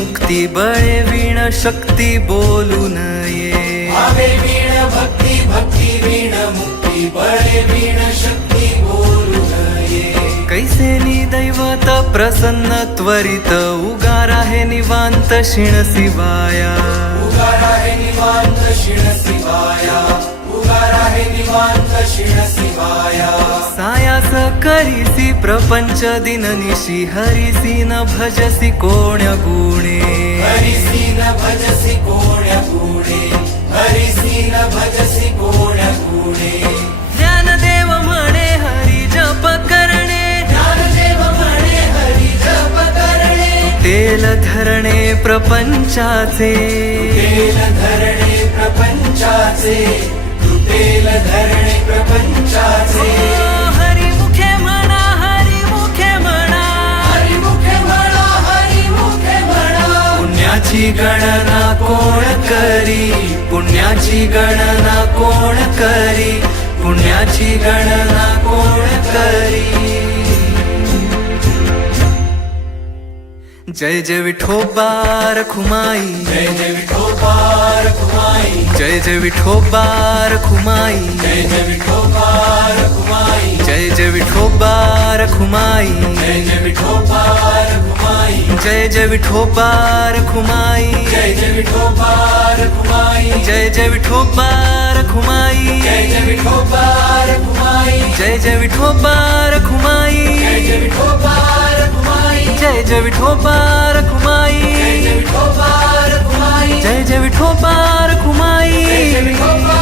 मुक्ती बळे वीण शक्ती बोलू नये भावे वीण भक्ती भक्ती वीण मुक्ती बळे वीण शक्ती बोलू नये कैसे दैवत प्रसन्न त्वरित उगार आहे निवांत शिण शिवाया उगार आहे निवांत शिण शिवाया उगार आहे निवांत शिण शिवाया सायास करीसी प्रपंच दिननिशी हरिसी न भजसी कोण्या गुणे हरिसी न भजसी कोण्या गुणे हरिसी न भजसी कोण्या गुणे ज्ञानदेव म्हणे हरी जप करणे ज्ञानदेव म्हणे हरी जप करणे तेल धरणे प्रपंचाचे तुटेल धरणे प्रपंचाचे तुटेल धरणे प्रपंचाचे हरिमुखे म्हणा हरिमुखे म्हणा हरिमुखे म्हणा हरिमुखे म्हणा पुण्याची गणना कोण करी पुण्याची गणना कोण करी पुण्याची गणना कोण करी जय जय विठोबार खुमाई जय जय विठोबार खुमाई जय जय विठोबार खुमाई जय जय विठोबार खुमाई जय जय विठोबार खुमाई जय जय विठोबार खुमाई जय जय विठोबार खुमाई जय जय विठोबार खुमाई जय जय विठोबार खुमाई जय जय विठोबार खुमाई जय जय विठोबार खुमाई जय जय विठोबार खुमाई जय जय विठोबार खुमाई जय जय विठोबार खुमाई जय जय विठोबार खुमाई जय जय विठोबार